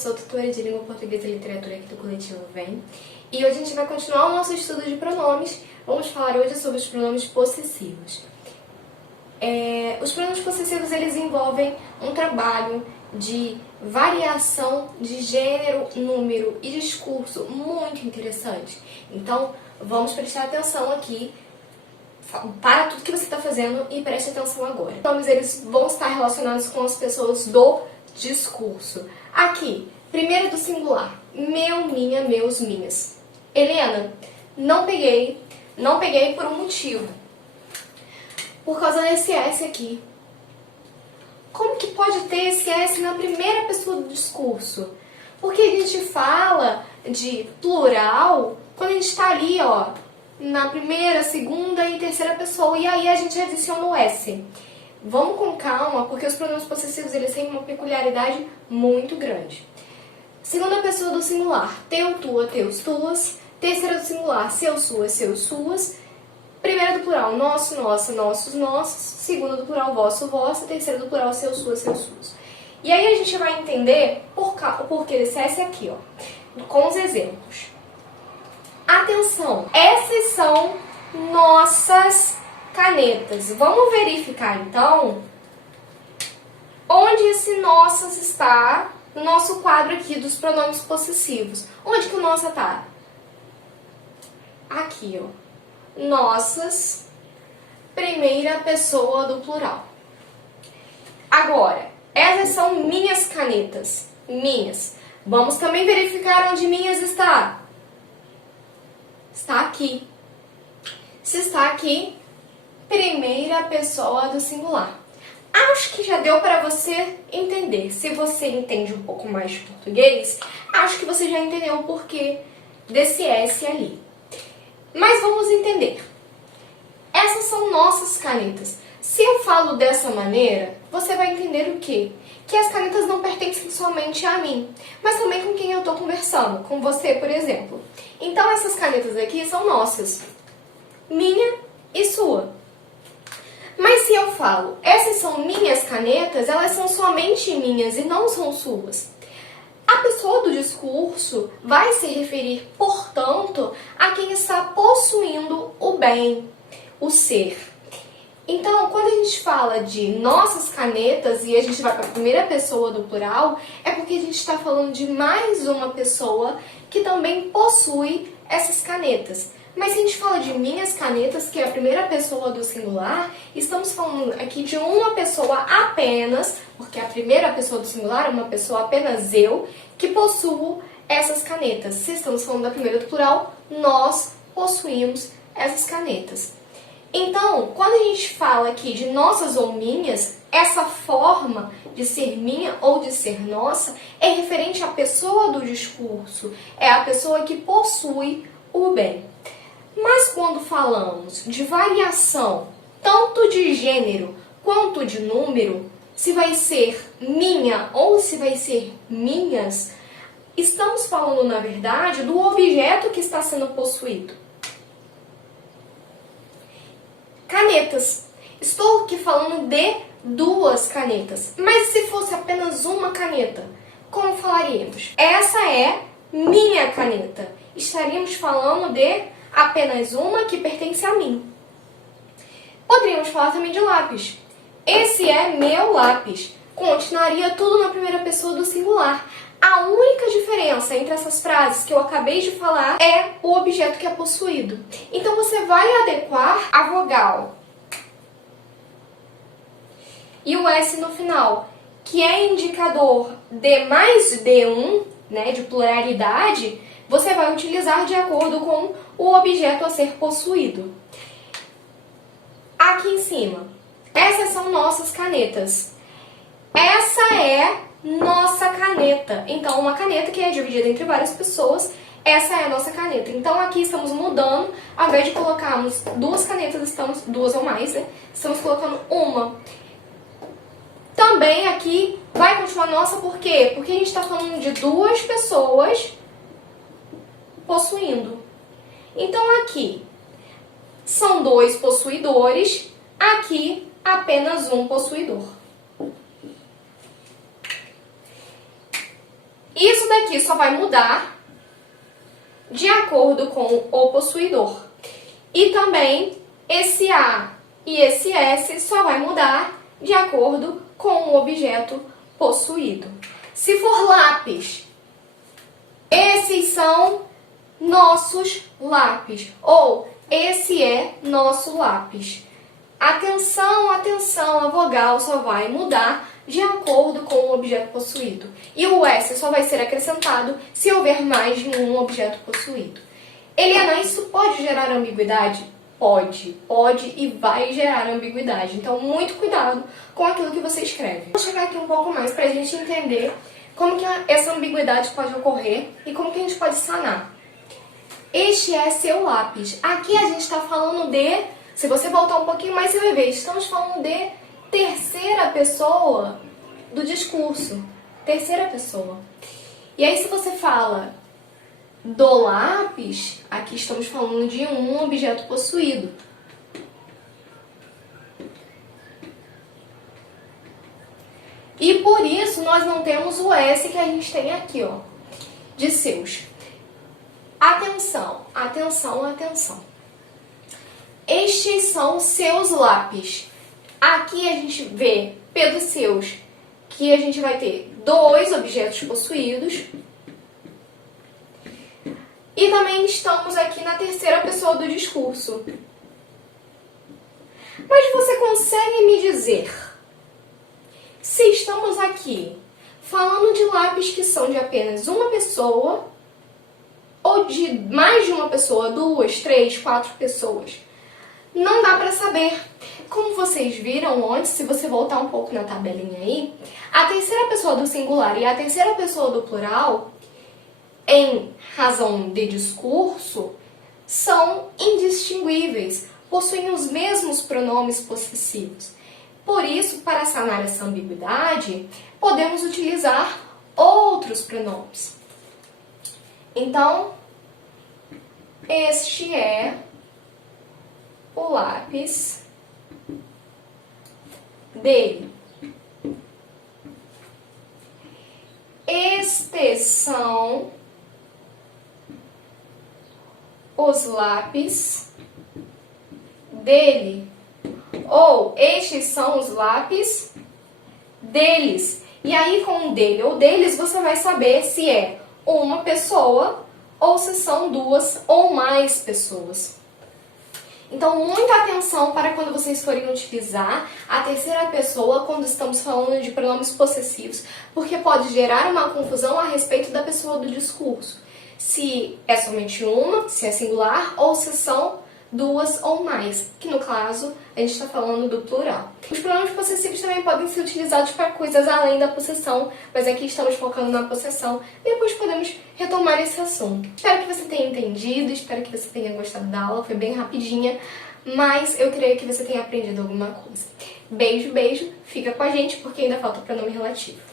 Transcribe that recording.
sou tutora de língua portuguesa e literatura aqui do Coletivo Vem. E hoje a gente vai continuar o nosso estudo de pronomes. Vamos falar hoje sobre os pronomes possessivos. Os pronomes possessivos, eles envolvem um trabalho de variação de gênero, número e discurso muito interessante. Então, vamos prestar atenção aqui. Para tudo que você está fazendo e preste atenção agora. Os pronomes, eles vão estar relacionados com as pessoas do discurso. Aqui, primeiro do singular. Meu, minha, meus, minhas. Helena, não peguei por um motivo. Por causa desse S aqui. Como que pode ter esse S na primeira pessoa do discurso? Porque a gente fala de plural quando a gente está ali, ó, na primeira, segunda e terceira pessoa, e aí a gente adiciona o S. Vamos com calma, porque os pronomes possessivos, eles têm uma peculiaridade muito grande. Segunda pessoa do singular, teu, tua, teus, tuas. Terceira do singular, seus, suas, seus, suas. Primeira do plural, nosso, nossa, nossos, nossos. Segunda do plural, vosso, vossa. Terceira do plural, seus, suas, seus, suas. E aí a gente vai entender o porquê desse S aqui, ó, com os exemplos. Atenção, essas são nossas canetas. Vamos verificar, então, onde esse nossas está no nosso quadro aqui dos pronomes possessivos. Onde que o nossa está? Aqui, ó. Nossas, primeira pessoa do plural. Agora, essas são minhas canetas. Minhas. Vamos também verificar onde minhas está. Está aqui. Se está aqui, primeira pessoa do singular. Acho que já deu para você entender. Se você entende um pouco mais de português, acho que você já entendeu o porquê desse S ali. Mas vamos entender. Essas são nossas canetas. Se eu falo dessa maneira, você vai entender o quê? Que as canetas não pertencem somente a mim, mas também com quem eu estou conversando, com você, por exemplo. Então, essas canetas aqui são nossas, minha e sua. Mas se eu falo, essas são minhas canetas, elas são somente minhas e não são suas. A pessoa do discurso vai se referir, portanto, a quem está possuindo o bem, o ser. Então, quando a gente fala de nossas canetas e a gente vai para a primeira pessoa do plural, é porque a gente está falando de mais uma pessoa que também possui essas canetas. Mas se a gente fala de minhas canetas, que é a primeira pessoa do singular, estamos falando aqui de uma pessoa apenas, porque a primeira pessoa do singular é uma pessoa apenas eu, que possuo essas canetas. Se estamos falando da primeira do plural, nós possuímos essas canetas. Então, quando a gente fala aqui de nossas ou minhas, essa forma de ser minha ou de ser nossa é referente à pessoa do discurso, é a pessoa que possui o bem. Mas quando falamos de variação, tanto de gênero quanto de número, se vai ser minha ou se vai ser minhas, estamos falando, na verdade, do objeto que está sendo possuído. Canetas. Estou aqui falando de duas canetas. Mas se fosse apenas uma caneta, como falaríamos? Essa é minha caneta. Estaríamos falando de apenas uma que pertence a mim. Poderíamos falar também de lápis. Esse é meu lápis. Continuaria tudo na primeira pessoa do singular. A única diferença entre essas frases que eu acabei de falar é o objeto que é possuído. Então você vai adequar a vogal e o S no final, que é indicador de mais de um, né, de pluralidade, você vai utilizar de acordo com o objeto a ser possuído. Aqui em cima, essas são nossas canetas. Essa é nossa caneta. Então, uma caneta que é dividida entre várias pessoas, essa é a nossa caneta. Então, aqui estamos mudando, ao invés de colocarmos duas canetas, duas ou mais, né? Estamos colocando uma. Também aqui vai continuar nossa, por quê? Porque a gente está falando de duas pessoas possuindo. Então, aqui são dois possuidores, aqui apenas um possuidor. Isso daqui só vai mudar de acordo com o possuidor. E também esse A e esse S só vai mudar de acordo com o objeto possuído. Se for lápis, esses são nossos lápis, ou esse é nosso lápis. Atenção, atenção, a vogal só vai mudar de acordo com o objeto possuído. E o S só vai ser acrescentado se houver mais de um objeto possuído. Eliana, isso pode gerar ambiguidade? Pode e vai gerar ambiguidade. Então, muito cuidado com aquilo que você escreve. Vou chegar aqui um pouco mais para a gente entender como que essa ambiguidade pode ocorrer e como que a gente pode sanar. Este é seu lápis. Aqui a gente está falando de, se você voltar um pouquinho mais, você vai ver, estamos falando de terceira pessoa do discurso. Terceira pessoa. E aí, se você fala do lápis, aqui estamos falando de um objeto possuído. E por isso nós não temos o S que a gente tem aqui, ó, de seus. Atenção, atenção, atenção. Estes são seus lápis. Aqui a gente vê pelos seus que a gente vai ter dois objetos possuídos. E também estamos aqui na terceira pessoa do discurso. Mas você consegue me dizer se estamos aqui falando de lápis que são de apenas uma pessoa ou de mais de uma pessoa, 2, 3, 4 pessoas? Não dá para saber. Como vocês viram antes, se você voltar um pouco na tabelinha aí, a terceira pessoa do singular e a terceira pessoa do plural, em razão de discurso, são indistinguíveis, possuem os mesmos pronomes possessivos. Por isso, para sanar essa ambiguidade, podemos utilizar outros pronomes. Então, este é o lápis dele. Estes são os lápis dele. Ou estes são os lápis deles. E aí, com o dele ou deles, você vai saber se é uma pessoa ou se são duas ou mais pessoas. Então, muita atenção para quando vocês forem utilizar a terceira pessoa quando estamos falando de pronomes possessivos, porque pode gerar uma confusão a respeito da pessoa do discurso. Se é somente uma, se é singular, ou se são duas ou mais, que no caso a gente está falando do plural. Os pronomes possessivos também podem ser utilizados para coisas além da possessão, mas aqui estamos focando na possessão. Depois podemos retomar esse assunto. Espero que você tenha entendido, espero que você tenha gostado da aula, foi bem rapidinha, mas eu creio que você tenha aprendido alguma coisa. Beijo, beijo, fica com a gente porque ainda falta o pronome relativo.